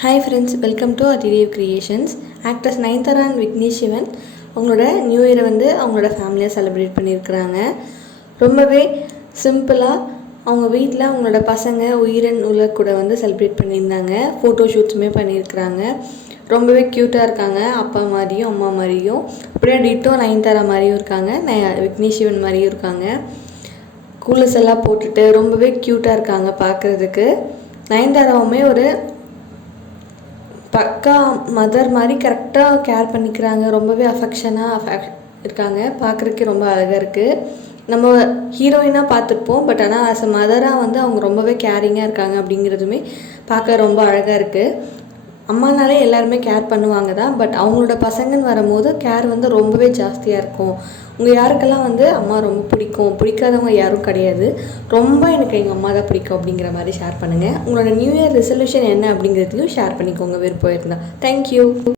Hi friends, welcome to Athidev Creations. Actors Nayanthara and Vignesh Shivan அவங்களோட new இயரை வந்து அவங்களோட ஃபேமிலியாக செலிப்ரேட் பண்ணியிருக்கிறாங்க. ரொம்பவே சிம்பிளாக அவங்க வீட்டில் அவங்களோட பசங்க உயிரன் உலக கூட வந்து செலிப்ரேட் பண்ணியிருந்தாங்க. ஃபோட்டோ ஷூட்ஸுமே பண்ணியிருக்கிறாங்க. ரொம்பவே க்யூட்டாக இருக்காங்க. அப்பா மாதிரியும் அம்மா மாதிரியும், அப்படியே டிட்டோ நயன்தாரா மாதிரியும் இருக்காங்க, விக்னேஷ் சிவன் மாதிரியும் இருக்காங்க. கூலஸ் எல்லாம் போட்டுட்டு ரொம்பவே க்யூட்டாக இருக்காங்க பார்க்குறதுக்கு. நயன்தாராவுமே ஒரு பக்கா மதர் மாதிரி கரெக்டாக கேர் பண்ணிக்கிறாங்க. ரொம்பவே அஃபெக்ஷனாக இருக்காங்க. பார்க்குறதுக்கே ரொம்ப அழகாக இருக்குது. நம்ம ஹீரோயினாக பார்த்துருப்போம், பட் ஆனால் ஆஸ் அ மதராக வந்து அவங்க ரொம்பவே கேரிங்காக இருக்காங்க அப்படிங்கிறதுமே பார்க்க ரொம்ப அழகாக இருக்குது. அம்மானாலே எல்லாருமே கேர் பண்ணுவாங்க தான், பட் அவங்களோட பசங்கன்னு வரும்போது கேர் வந்து ரொம்பவே ஜாஸ்தியாக இருக்கும். உங்கள் யாருக்கெல்லாம் வந்து அம்மா ரொம்ப பிடிக்காதவங்க யாரும் கிடையாது. ரொம்ப எனக்கு எங்கள் அம்மா தான் பிடிக்கும் அப்படிங்கிற மாதிரி ஷேர் பண்ணுங்கள். உங்களோட நியூ இயர் ரெசல்யூஷன் என்ன அப்படிங்கிறதையும் ஷேர் பண்ணிக்கோங்க விருப்பம் இருந்தால். தேங்க்யூ.